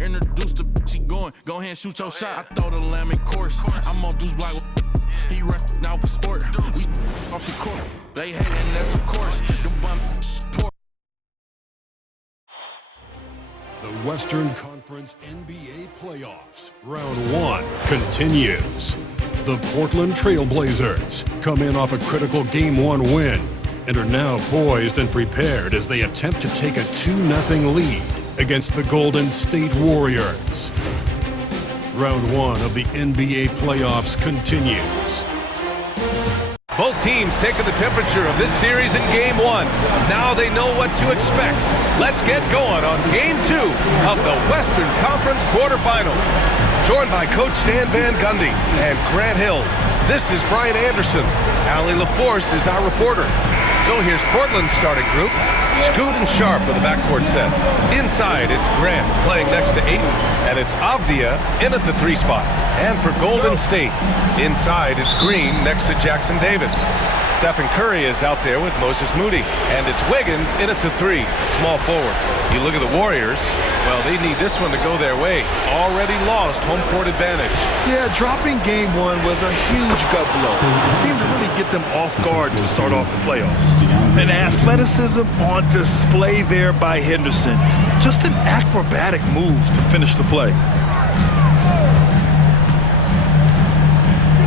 Introduce the she going. Go ahead and shoot your shot. I throw the lamb in course. I'm on Deuce Block. He run now for sport. We off the court. They hating, that's of course. The bum poor. The Western Conference NBA Playoffs, Round 1 continues. The Portland Trail Blazers come in off a critical Game 1 win and are now poised and prepared as they attempt to take a 2-0 lead against the Golden State Warriors. Round 1 of the NBA Playoffs continues. Both teams taking the temperature of this series in Game 1. Now they know what to expect. Let's get going on Game 2 of the Western Conference quarterfinals. Joined by Coach Stan Van Gundy and Grant Hill, this is Brian Anderson. Allie LaForce is our reporter. So here's Portland's starting group. Scoot and Sharp with the backcourt set. Inside, it's Grant playing next to Ayton, and it's Avdia in at the 3 spot. And for Golden State, inside, it's Green next to Jackson Davis. Stephen Curry is out there with Moses Moody, and it's Wiggins in at the 3, small forward. You look at the Warriors, well, they need this one to go their way. Already lost home court advantage. Yeah, dropping Game 1 was a huge gut blow. It seemed to really get them off guard to start off the playoffs. And athleticism on display there by Henderson. Just an acrobatic move to finish the play.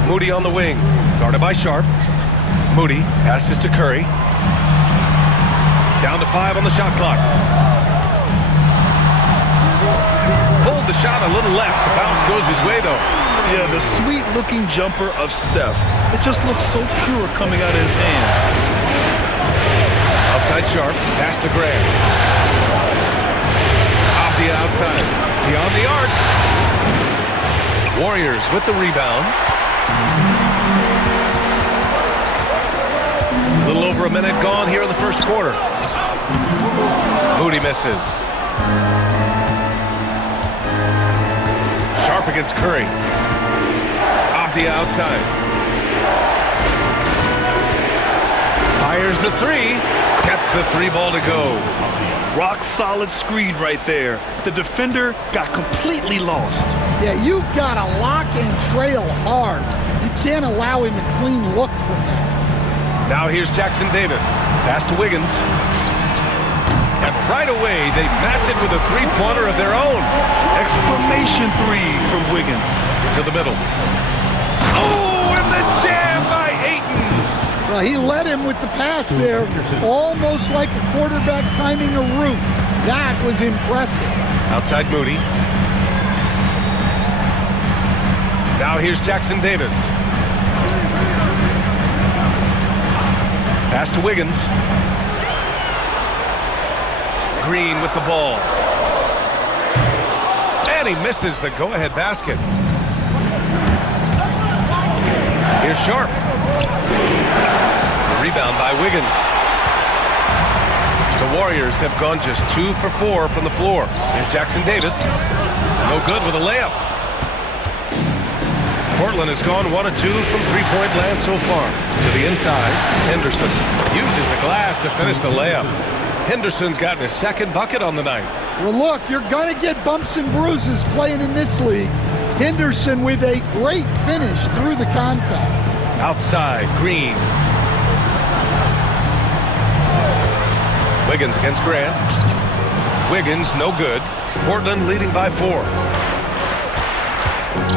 Moody on the wing, guarded by Sharp. Moody passes to Curry. Down to 5 on the shot clock. Pulled the shot a little left. The bounce goes his way, though. Yeah, the sweet-looking jumper of Steph. It just looks so pure coming out of his hands. Outside Sharp, pass to Grant. Off the outside, beyond the arc. Warriors with the rebound. A little over a minute gone here in the first quarter. Moody misses. Sharp against Curry. Off the outside. Fires the 3. Gets the 3 ball to go. Rock solid screen right there. The defender got completely lost. Yeah, you've got to lock and trail hard. You can't allow him a clean look from that. Now here's Jackson Davis. Pass to Wiggins. And right away, they match it with a 3-pointer of their own. Exclamation 3 from Wiggins. To the middle. Oh, and the jam by Ayton. Well, he led him with the pass there, almost like a quarterback timing a route. That was impressive. Outside Moody. Now here's Jackson Davis. Pass to Wiggins. Green with the ball. And he misses the go-ahead basket. Here's Sharp. The rebound by Wiggins. The Warriors have gone just 2 for 4 from the floor. Here's Jackson Davis. No good with a layup. Portland has gone 1 of 2 from three-point land so far. To the inside, Henderson uses the glass to finish the layup. Henderson's gotten his 2nd bucket on the night. Well, look, you're going to get bumps and bruises playing in this league. Henderson with a great finish through the contact. Outside, Green. Wiggins against Grant. Wiggins, no good. Portland leading by 4.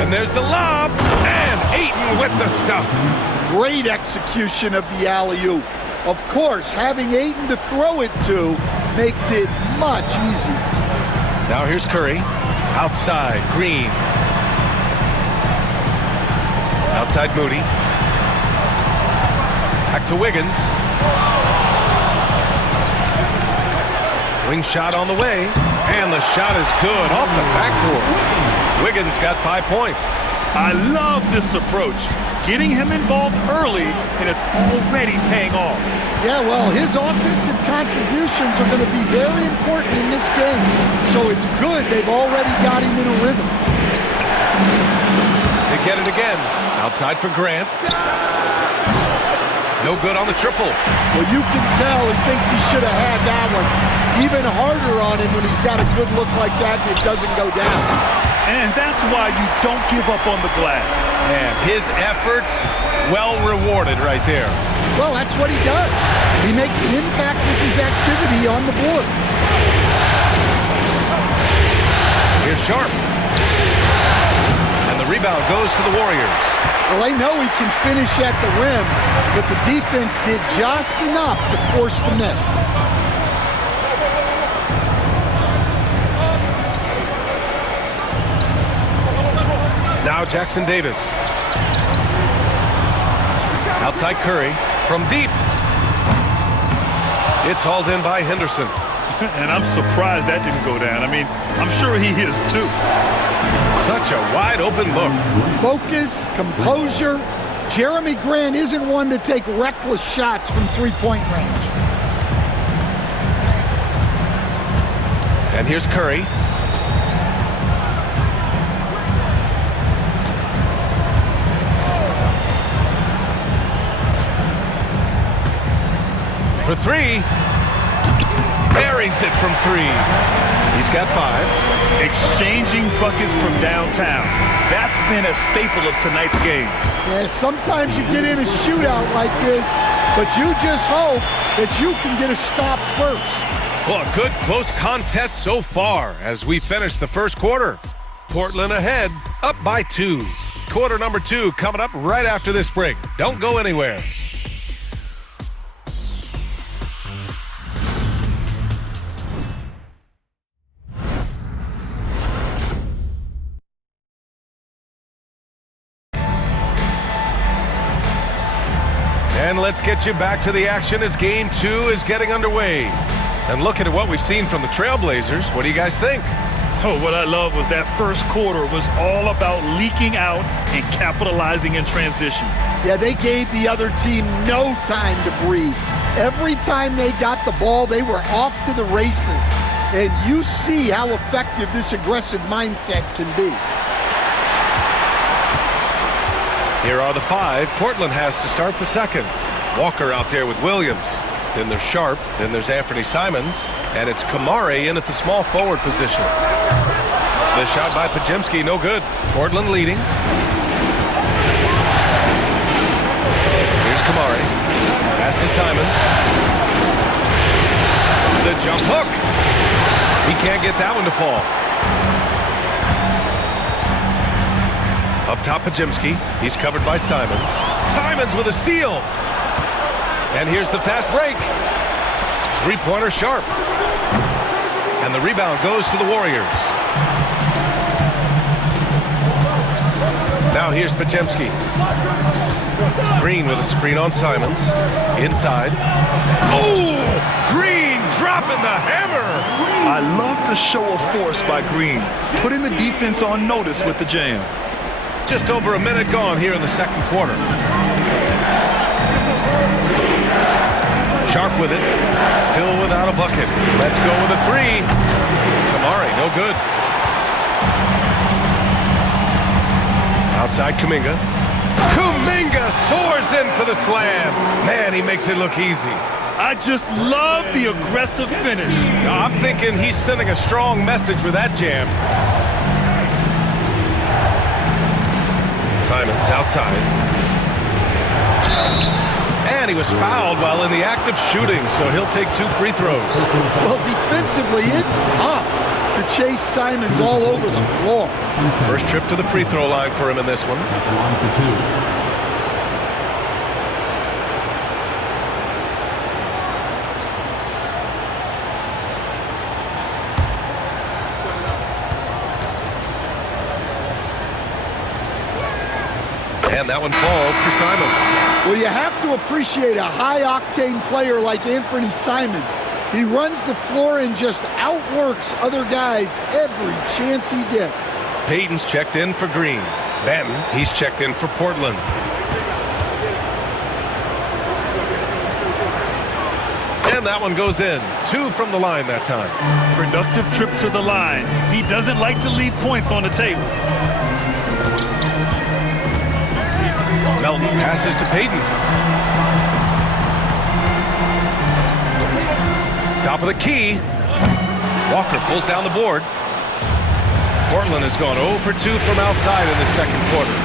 And there's the lob, and Ayton with the stuff. Great execution of the alley-oop. Of course, having Ayton to throw it to makes it much easier. Now here's Curry. Outside, Green. Outside Moody. Back to Wiggins. Wing shot on the way, and the shot is good off the backboard. Wiggins got 5 points. I love this approach. Getting him involved early, and it's already paying off. Yeah, well, his offensive contributions are going to be very important in this game. So it's good they've already got him in a rhythm. They get it again. Outside for Grant. No good on the triple. Well, you can tell he thinks he should have had that one. Even harder on him when he's got a good look like that and it doesn't go down. And that's why you don't give up on the glass. And his efforts well rewarded right there. Well, that's what he does. He makes an impact with his activity on the board. Here's Sharp. And the rebound goes to the Warriors. Well, they know he can finish at the rim, but the defense did just enough to force the miss. Now Jackson Davis. Outside Curry from deep. It's hauled in by Henderson. And I'm surprised that didn't go down. I mean, I'm sure he is too. Such a wide open look. Focus, composure. Jeremy Grant isn't one to take reckless shots from three-point range. And here's Curry. For three. Buries it from three. He's got 5. Exchanging buckets from downtown. That's been a staple of tonight's game. Yeah, sometimes you get in a shootout like this, but you just hope that you can get a stop first. Well, a good close contest so far as we finish the first quarter. Portland ahead, up by 2. Quarter number 2 coming up right after this break. Don't go anywhere. And let's get you back to the action as Game 2 is getting underway. And looking at what we've seen from the Trailblazers, what do you guys think? Oh, what I love was that first quarter was all about leaking out and capitalizing in transition. Yeah, they gave the other team no time to breathe. Every time they got the ball, they were off to the races. And you see how effective this aggressive mindset can be. Here are the 5. Portland has to start the second. Walker out there with Williams. Then there's Sharp. Then there's Anthony Simons. And it's Kamari in at the small forward position. The shot by Podziemski, no good. Portland leading. Here's Kamari. Pass to Simons. The jump hook. He can't get that one to fall. Up top, Podziemski. He's covered by Simons. Simons with a steal. And here's the fast break. Three-pointer Sharp. And the rebound goes to the Warriors. Now here's Podziemski. Green with a screen on Simons. Inside. Oh! Green dropping the hammer! I love the show of force by Green, putting the defense on notice with the jam. Just over a minute gone here in the second quarter. Sharp with it. Still without a bucket. Let's go with a 3. Kamari, no good. Outside Kuminga. Kuminga soars in for the slam. Man, he makes it look easy. I just love the aggressive finish. I'm thinking he's sending a strong message with that jam. Simons outside. And he was fouled while in the act of shooting, so he'll take 2 free throws. Well, defensively, it's tough to chase Simons all over the floor. First trip to the free throw line for him in this one. And that one falls for Simons. Well, you have to appreciate a high-octane player like Anthony Simons. He runs the floor and just outworks other guys every chance he gets. Payton's checked in for Green. Benton, he's checked in for Portland. And that one goes in. 2 from the line that time. Productive trip to the line. He doesn't like to leave points on the table. Melton passes to Payton. Top of the key. Walker pulls down the board. Portland has gone 0 for 2 from outside in the second quarter.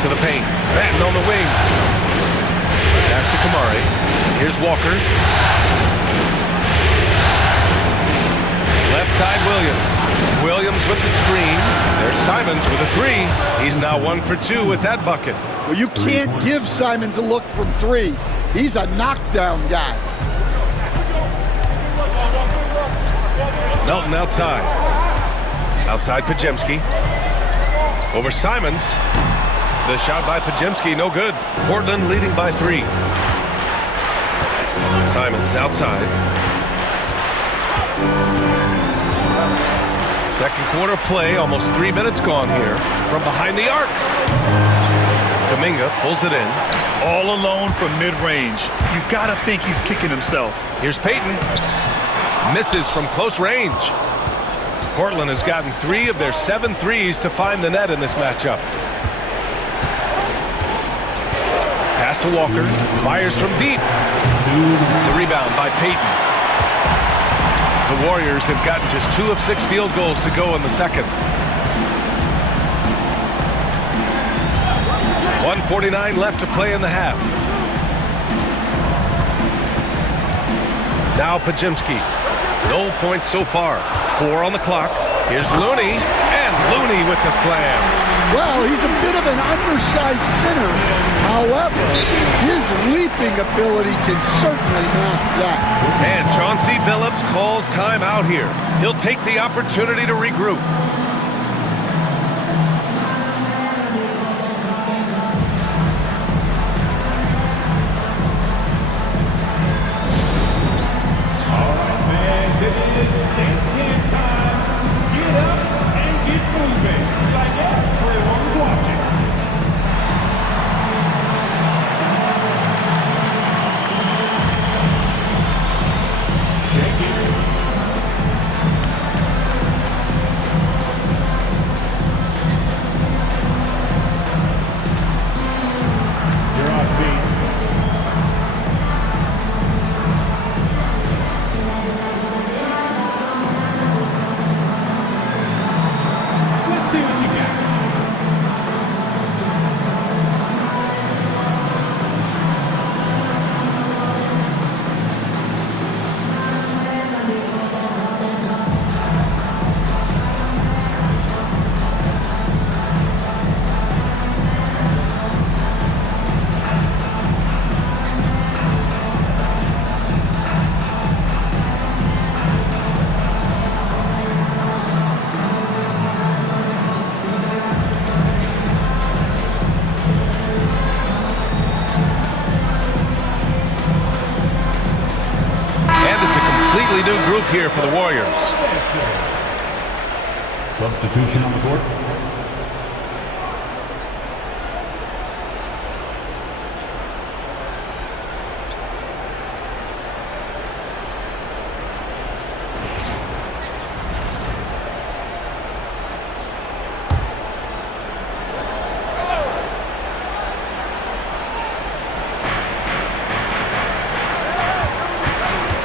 To the paint. Batten on the wing. Pass to Kamari. Here's Walker. Left side, Williams. Williams with the screen. There's Simons with a 3. He's now 1 for 2 with that bucket. Well, you can't give Simons a look from 3. He's a knockdown guy. Melton outside. Outside Podziemski. Over Simons. The shot by Podziemski, no good. Portland leading by 3. Simons outside. Second quarter play, almost 3 minutes gone here. From behind the arc. Kuminga pulls it in. All alone from mid-range. You gotta think he's kicking himself. Here's Payton. Misses from close range. Portland has gotten 3 of their 7 threes to find the net in this matchup. Pass to Walker. Fires from deep. The rebound by Payton. The Warriors have gotten just 2 of 6 field goals to go in the second. 1:49 left to play in the half. Now Podziemski. No points so far. 4 on the clock. Here's Looney. And Looney with the slam. Well, he's a bit of an undersized center. However, his leaping ability can certainly mask that. And Chauncey Billups calls time out here. He'll take the opportunity to regroup. New group here for the Warriors. Substitution on the court.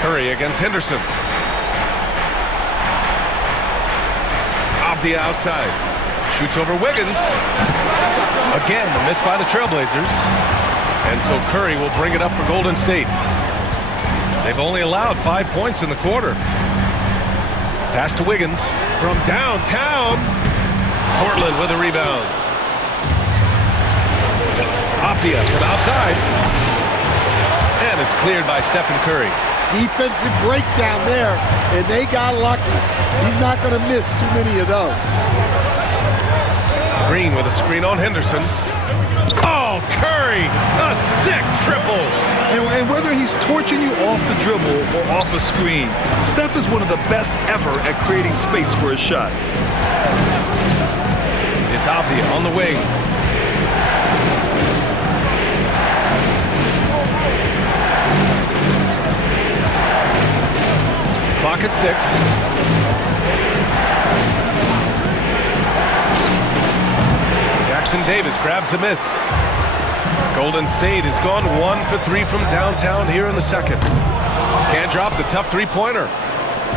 Curry against Henderson. Avdia outside. Shoots over Wiggins. Again, the miss by the Trailblazers. And so Curry will bring it up for Golden State. They've only allowed 5 points in the quarter. Pass to Wiggins from downtown. Portland with a rebound. Avdia from outside. And it's cleared by Stephen Curry. Defensive breakdown there, and they got lucky. He's not going to miss too many of those. Green with a screen on Henderson. Oh, Curry! A sick triple! And whether he's torching you off the dribble or off a screen, Steph is one of the best ever at creating space for his shot. It's Avdia on the wing. Clock at 6. Jackson Davis grabs a miss. Golden State has gone 1 for 3 from downtown here in the second. Can't drop the tough three-pointer.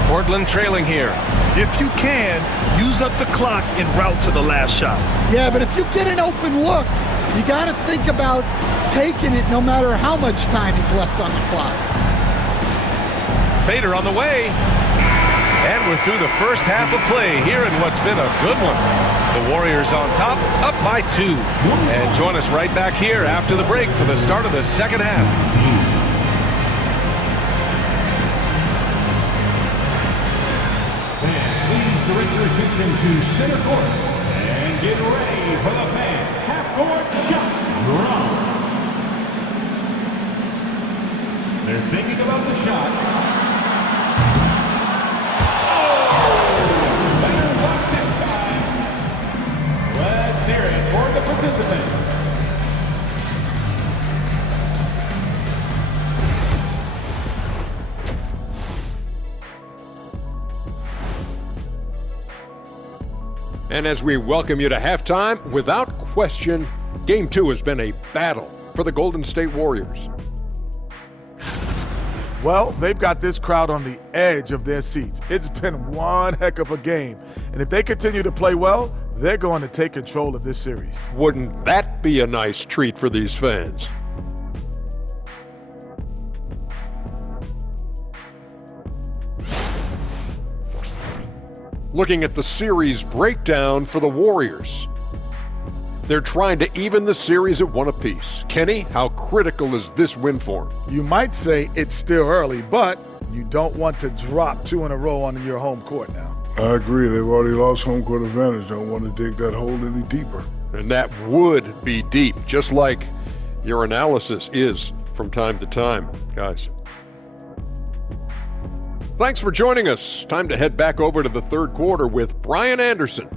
Portland trailing here. If you can, use up the clock en route to the last shot. Yeah, but if you get an open look, you got to think about taking it no matter how much time is left on the clock. Fader on the way. And we're through the first half of play here in what's been a good one. The Warriors on top, up by 2. And join us right back here after the break for the start of the second half. Please direct your attention to center court and get ready for the fan half-court shot draw. They're thinking about the shot. Oh! Better luck this time. Let's hear it for the participants. And as we welcome you to halftime, without question, Game 2 has been a battle for the Golden State Warriors. Well, they've got this crowd on the edge of their seats. It's been one heck of a game. And if they continue to play well, they're going to take control of this series. Wouldn't that be a nice treat for these fans? Looking at the series breakdown for the Warriors. They're trying to even the series at 1 apiece. Kenny, how critical is this win for them? You might say it's still early, but you don't want to drop 2 in a row on your home court now. I agree. They've already lost home court advantage. Don't want to dig that hole any deeper. And that would be deep, just like your analysis is from time to time, guys. Thanks for joining us. Time to head back over to the third quarter with Brian Anderson.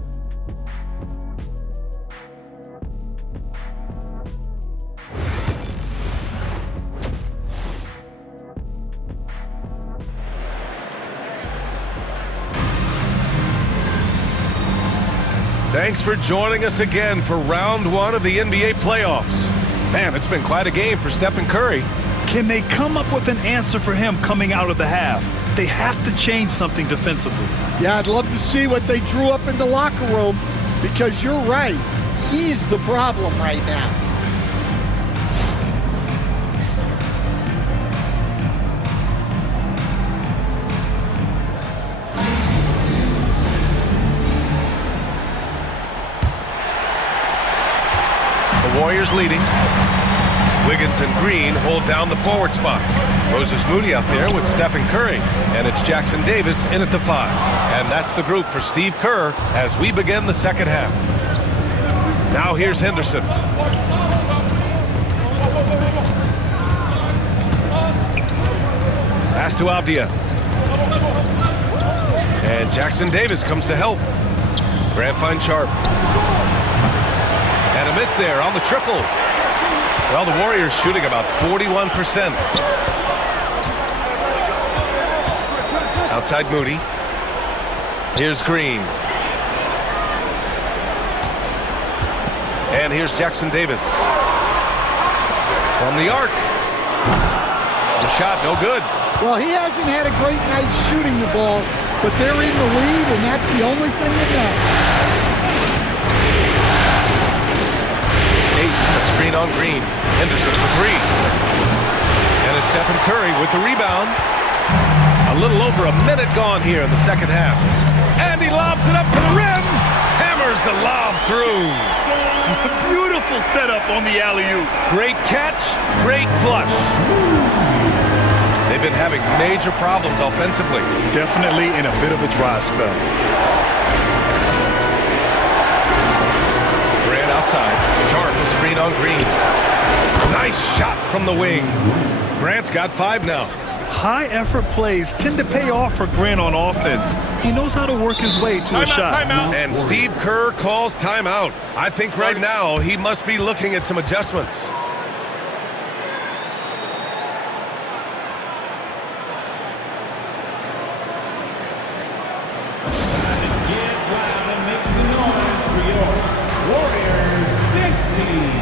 Thanks for joining us again for round 1 of the NBA playoffs. Man, it's been quite a game for Stephen Curry. Can they come up with an answer for him coming out of the half? They have to change something defensively. Yeah, I'd love to see what they drew up in the locker room, because you're right. He's the problem right now. The Warriors leading. Wiggins and Green hold down the forward spots. Moses Moody out there with Stephen Curry. And it's Jackson Davis in at the 5. And that's the group for Steve Kerr as we begin the second half. Now here's Henderson. Pass to Avdia. And Jackson Davis comes to help. Grant finds Sharp. And a miss there on the triple. Well, the Warriors shooting about 41%. Outside Moody. Here's Green. And here's Jackson Davis. From the arc. The shot, no good. Well, he hasn't had a great night shooting the ball, but they're in the lead, and that's the only thing that matters. A screen on Green. Henderson for 3. And it's Stephen Curry with the rebound. A little over a minute gone here in the second half. And he lobs it up to the rim. Hammers the lob through. Beautiful setup on the alley-oop. Great catch, great flush. They've been having major problems offensively. Definitely in a bit of a dry spell. Grant outside. Sharp with screen on Green. Nice shot from the wing. Grant's got 5 now. High-effort plays tend to pay off for Grant on offense. He knows how to work his way to a shot. Timeout. And Steve Kerr calls timeout. I think right now he must be looking at some adjustments. Get loud and make some noise for your Warriors next team.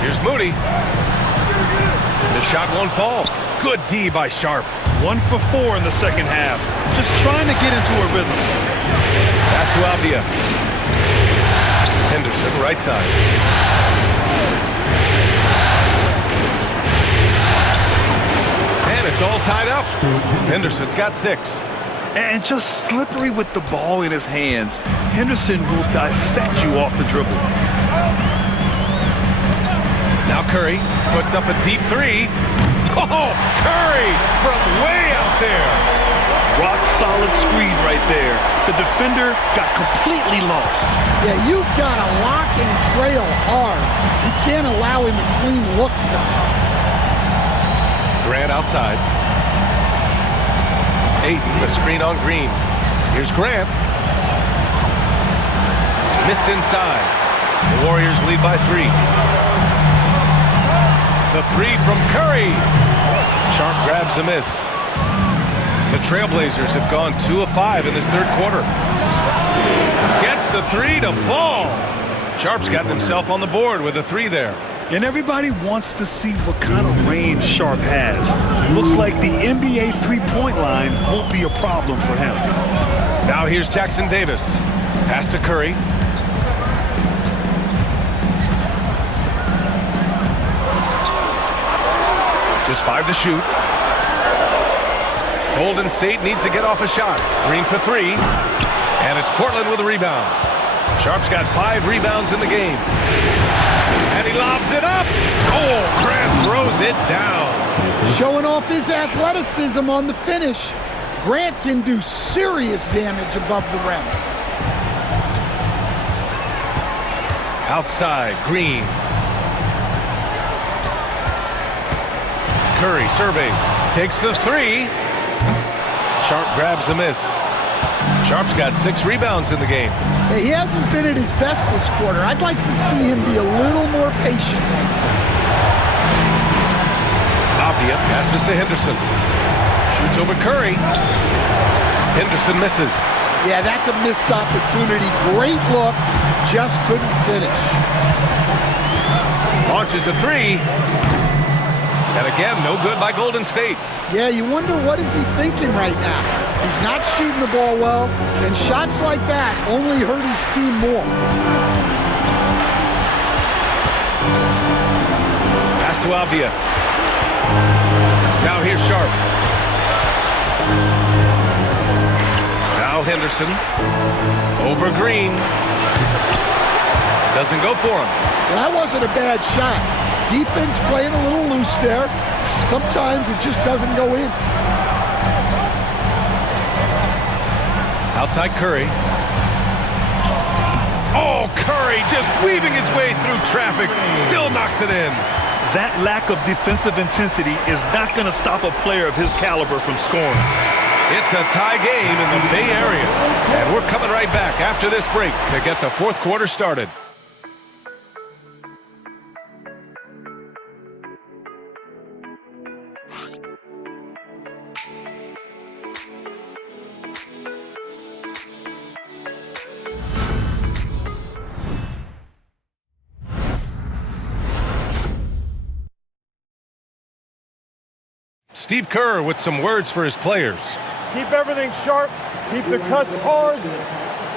Here's Moody. The shot won't fall. Good D by Sharp. 1 for 4 in the second half. Just trying to get into a rhythm. Pass to Avdia. Henderson, right side. And it's all tied up. Henderson's got 6. And just slippery with the ball in his hands. Henderson will dissect you off the dribble. Now Curry puts up a deep 3. Oh, Curry from way out there. Rock solid screen right there. The defender got completely lost. Yeah, you've got to lock and trail hard. You can't allow him a clean look from him. Grant outside. Ayton, the screen on Green. Here's Grant. Missed inside. The Warriors lead by 3. The 3 from Curry. Sharp grabs a miss. The Trailblazers have gone 2 of 5 in this third quarter. Gets the 3 to fall. Sharp's got himself on the board with a 3 there. And everybody wants to see what kind of range Sharp has. Looks like the NBA three-point line won't be a problem for him. Now here's Jackson Davis. Pass to Curry. Just 5 to shoot. Golden State needs to get off a shot. Green for 3. And it's Portland with a rebound. Sharp's got 5 rebounds in the game. And he lobs it up. Oh, Grant throws it down. Showing off his athleticism on the finish. Grant can do serious damage above the rim. Outside, Green. Curry surveys, takes the 3. Sharp grabs the miss. Sharp's got 6 rebounds in the game. He hasn't been at his best this quarter. I'd like to see him be a little more patient. Avdia passes to Henderson. Shoots over Curry. Henderson misses. Yeah, that's a missed opportunity. Great look, just couldn't finish. Launches a 3. And again, no good by Golden State. Yeah, you wonder what is he thinking right now. He's not shooting the ball well, and shots like that only hurt his team more. Pass to Avdia. Now here's Sharp. Now Henderson. Over Green. Doesn't go for him. Well, that wasn't a bad shot. Defense playing a little loose there. Sometimes it just doesn't go in. Outside Curry. Oh, Curry just weaving his way through traffic. Still knocks it in. That lack of defensive intensity is not going to stop a player of his caliber from scoring. It's a tie game in the Bay Area. And we're coming right back after this break to get the fourth quarter started. Steve Kerr with some words for his players. Keep everything sharp, keep the cuts hard,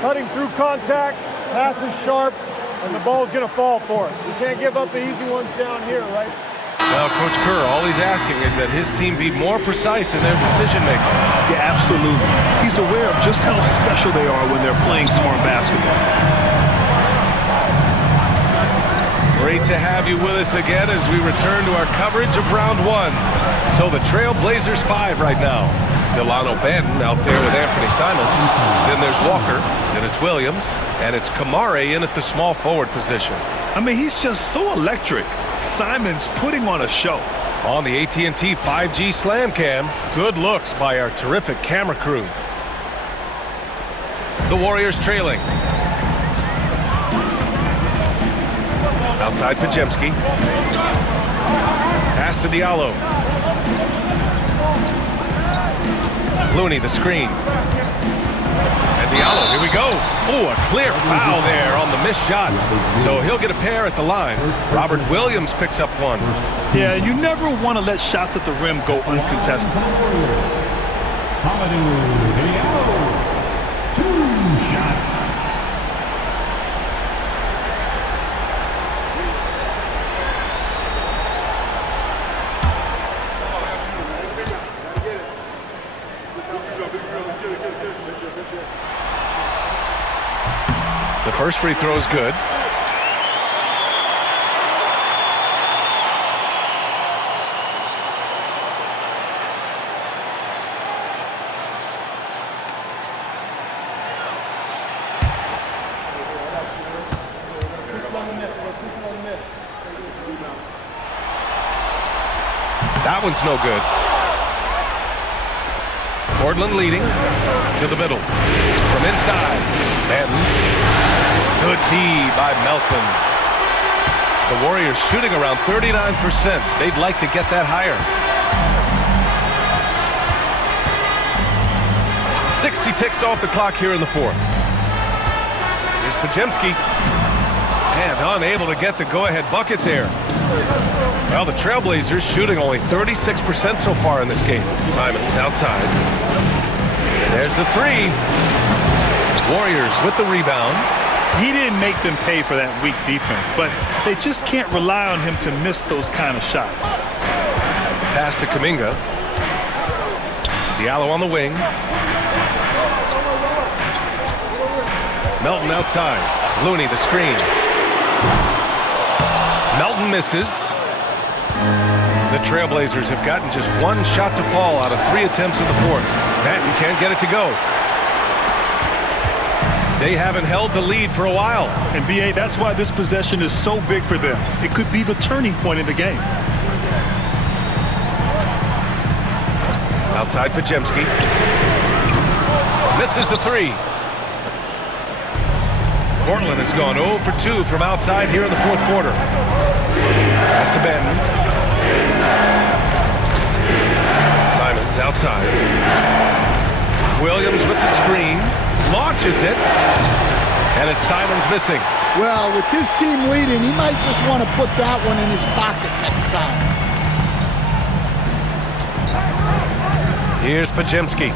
cutting through contact, passes sharp, and the ball's going to fall for us. We can't give up the easy ones down here, right? Well, Coach Kerr, all he's asking is that his team be more precise in their decision-making. Yeah, absolutely. He's aware of just how special they are when they're playing smart basketball. Great to have you with us again as we return to our coverage of round 1. So the Trailblazers 5 right now. Delano Banton out there with Anthony Simons. Then there's Walker. Then it's Williams. And it's Kamare in at the small forward position. I mean, he's just so electric. Simons putting on a show. On the AT&T 5G Slam Cam, good looks by our terrific camera crew. The Warriors trailing. Outside Podziemski. Pass to Diallo. Looney the screen. And Diallo, here we go. Oh, a clear foul there on the missed shot. So he'll get a pair at the line. Robert Williams picks up one. Yeah, you never want to let shots at the rim go uncontested. Hamidou Diallo, 2 shots. The first free throw is good. That one's no good. Portland leading to the middle. From inside, Madden. Good D by Melton. The Warriors shooting around 39%. They'd like to get that higher. 60 ticks off the clock here in the fourth. Here's Podziemski. And unable to get the go-ahead bucket there. Well, the Trailblazers shooting only 36% so far in this game. Simons outside. There's the three. Warriors with the rebound. He didn't make them pay for that weak defense, but they just can't rely on him to miss those kind of shots. Pass to Kuminga. Diallo on the wing. Melton outside. Looney the screen. Melton misses. The Trailblazers have gotten just one shot to fall out of 3 attempts in the fourth. Madden can't get it to go. They haven't held the lead for a while. And B.A., that's why this possession is so big for them. It could be the turning point in the game. Outside Podziemski. Misses the three. Portland has gone 0 for 2 from outside here in the fourth quarter. Pass to Benton. Simons outside. Williams with the screen. Launches it. And it's Simons missing. Well, with his team leading, he might just want to put that one in his pocket next time. Here's Podziemski.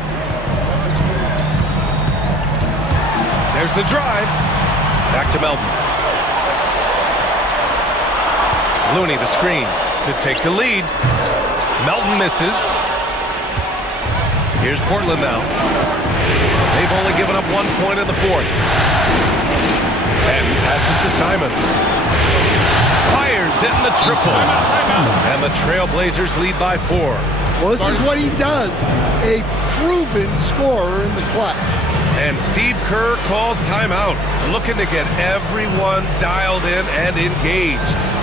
There's the drive. Back to Melton. Looney the screen to take the lead. Melton misses. Here's Portland now. They've only given up 1 point in the fourth. And passes to Simons. Fires in the triple. And the Trailblazers lead by 4. Well, this is what he does. A proven scorer in the clutch. And Steve Kerr calls timeout, looking to get everyone dialed in and engaged.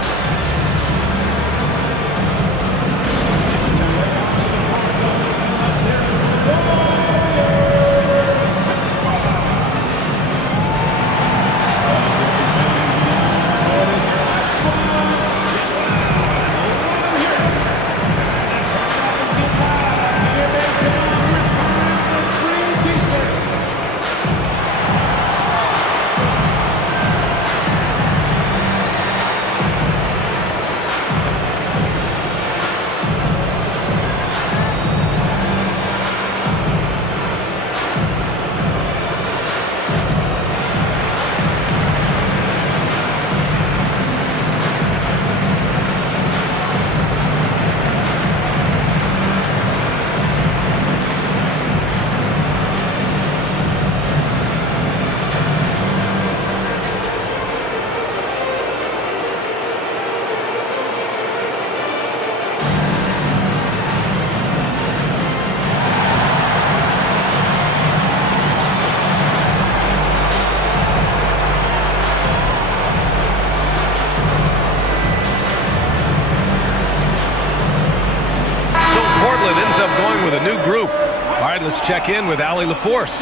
With a new group. All right, let's check in with Allie LaForce.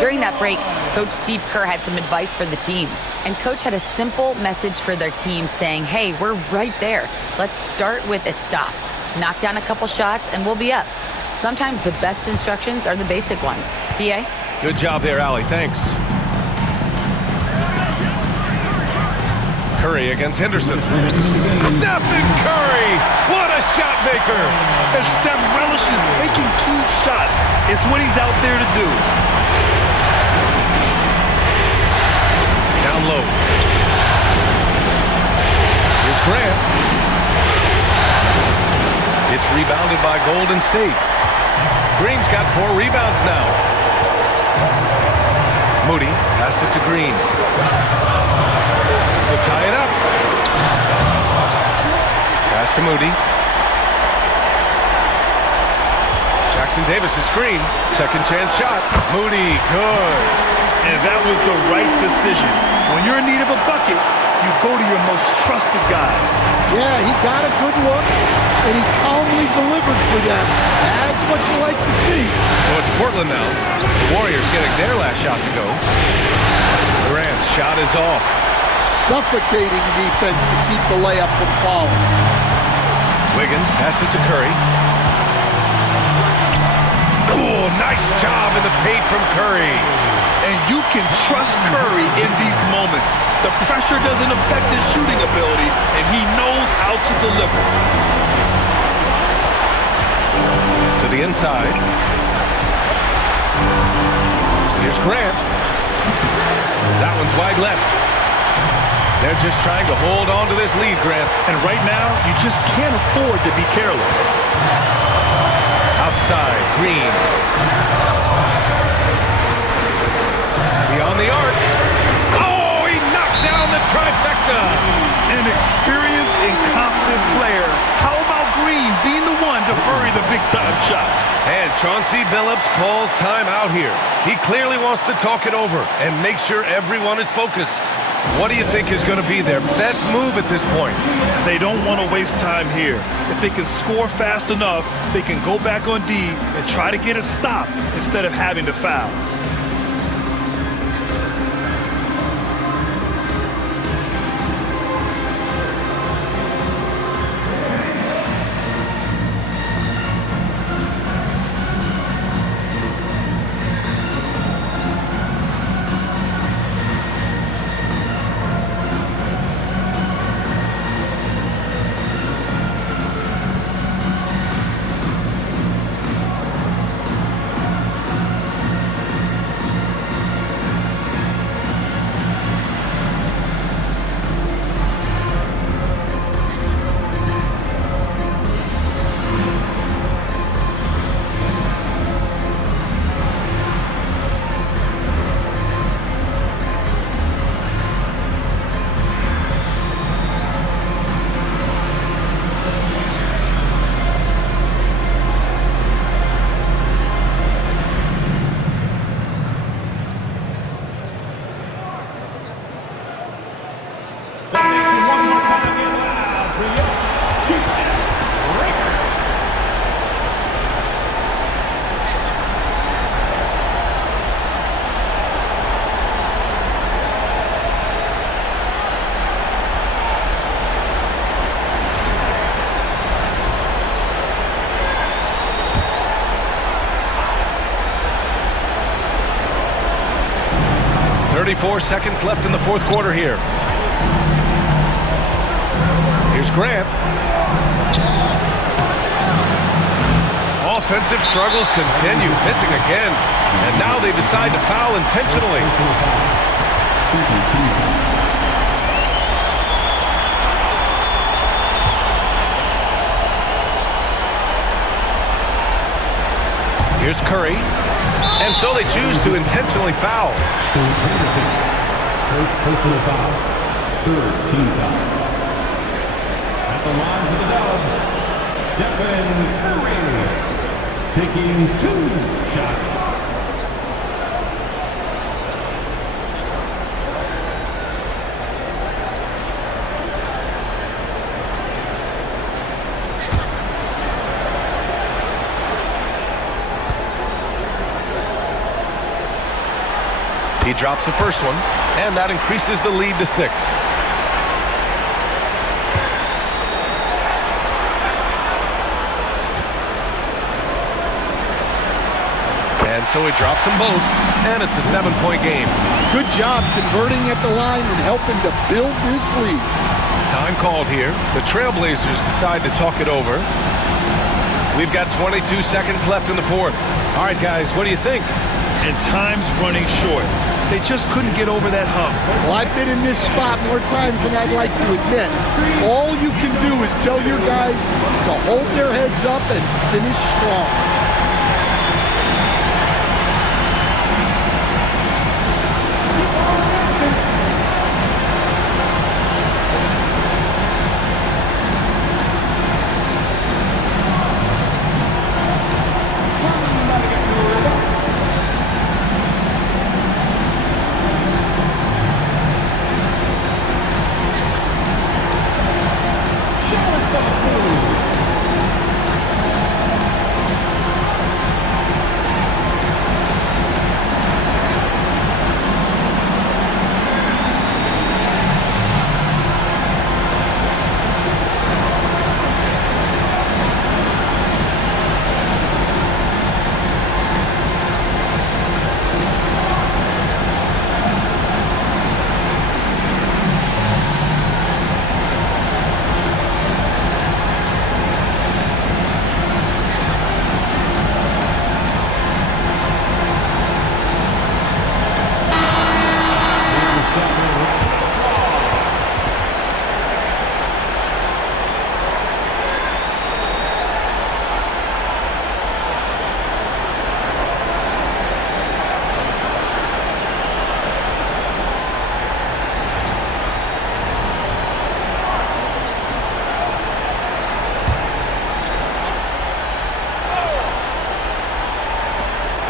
During that break, Coach Steve Kerr had some advice for the team. And Coach had a simple message for their team saying, hey, we're right there. Let's start with a stop. Knock down a couple shots and we'll be up. Sometimes the best instructions are the basic ones. B.A.? Good job there, Allie. Thanks. Curry against Henderson. Stephen Curry! What a shot maker! And Steph relishes taking key shots. It's what he's out there to do. Down low. Here's Grant. It's rebounded by Golden State. Green's got 4 rebounds now. Moody passes to Green. To tie it up. Pass to Moody. Jackson Davis' screen. Second chance shot. Moody, good. And that was the right decision. When you're in need of a bucket, you go to your most trusted guys. Yeah, he got a good look, and he calmly delivered for them. That's what you like to see. So it's Portland now. The Warriors getting their last shot to go. Durant's shot is off. Suffocating defense to keep the layup from falling. Wiggins passes to Curry. Oh, nice job in the paint from Curry. And you can trust Curry in these moments. The pressure doesn't affect his shooting ability, and he knows how to deliver. To the inside. Here's Grant. That one's wide left. They're just trying to hold on to this lead, Grant. And right now, you just can't afford to be careless. Outside, Green. Beyond the arc. Oh, he knocked down the trifecta. An experienced and confident player. How about Green being the one to bury the big-time shot? And Chauncey Billups calls time out here. He clearly wants to talk it over and make sure everyone is focused. What do you think is going to be their best move at this point? They don't want to waste time here. If they can score fast enough, they can go back on D and try to get a stop instead of having to foul. .34 seconds left in the fourth quarter here. Here's Grant. Offensive struggles continue, missing again. And now they decide to foul intentionally. Here's Curry. And so they choose to intentionally foul. First personal foul. Third team foul. At the line for the Dubs, Stephen Curry taking 2 shots. He drops the first one, and that increases the lead to 6. And so he drops them both, and it's a 7-point game. Good job converting at the line and helping to build this lead. Time called here. The Trailblazers decide to talk it over. We've got 22 seconds left in the fourth. All right, guys, what do you think? And time's running short. They just couldn't get over that hump. Well, I've been in this spot more times than I'd like to admit. All you can do is tell your guys to hold their heads up and finish strong.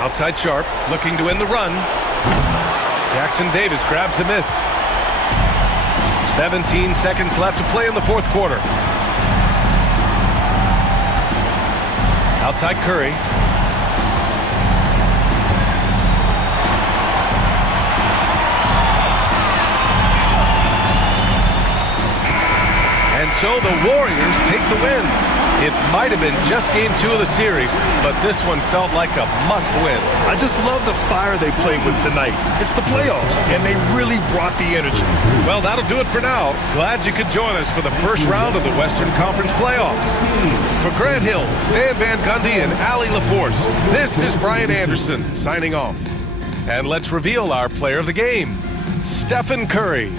Outside Sharp, looking to win the run. Jackson Davis grabs a miss. 17 seconds left to play in the fourth quarter. Outside Curry. And so the Warriors take the win. It might have been just game 2 of the series, but this one felt like a must-win. I just love the fire they played with tonight. It's the playoffs, and they really brought the energy. Well, that'll do it for now. Glad you could join us for the first round of the Western Conference playoffs. For Grant Hill, Stan Van Gundy, and Allie LaForce, this is Brian Anderson signing off. And let's reveal our player of the game, Stephen Curry.